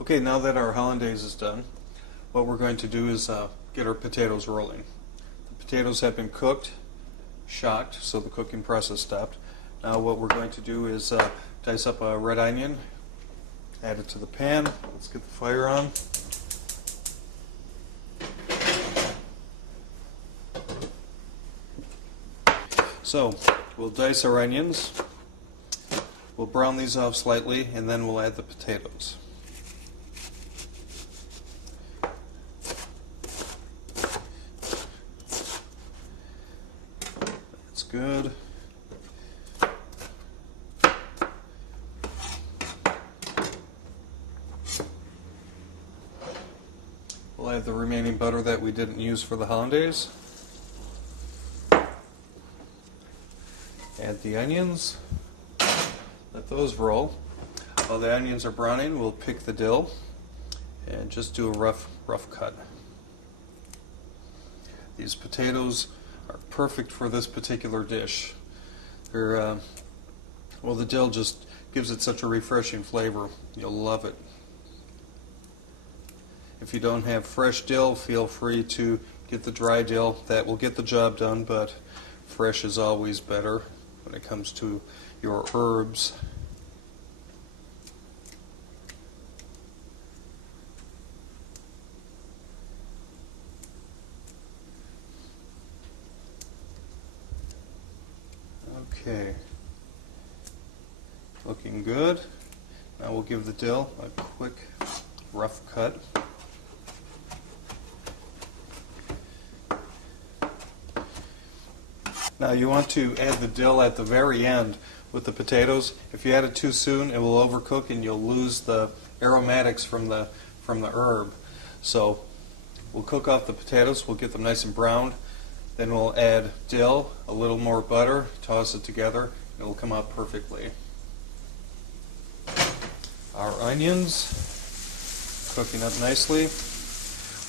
Okay, now that our hollandaise is done, what we're going to do is get our potatoes rolling. The potatoes have been cooked, shocked, so the cooking process stopped. Now what we're going to do is dice up a red onion, add it to the pan. Let's get the fire on. So we'll dice our onions, we'll brown these off slightly, and then we'll add the potatoes. That's good. We'll add the remaining butter that we didn't use for the hollandaise. Add the onions, let those roll. While the onions are browning, we'll pick the dill and just do a rough cut. These potatoes are perfect for this particular dish. They're, well, the dill just gives it such a refreshing flavor. You'll love it. If you don't have fresh dill, feel free to get the dry dill. That will get the job done, but fresh is always better when it comes to your herbs. Okay, looking good. Now we'll give the dill a quick rough cut. Now you want to add the dill at the very end with the potatoes. If you add it too soon, it will overcook and you'll lose the aromatics from the herb. So we'll cook off the potatoes, we'll get them nice and browned, then we'll add dill, a little more butter, toss it together, and it'll come out perfectly. Our onions, cooking up nicely.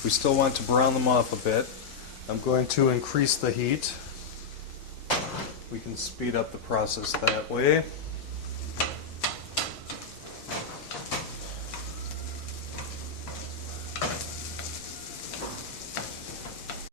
We still want to brown them off a bit. I'm going to increase the heat. We can speed up the process that way.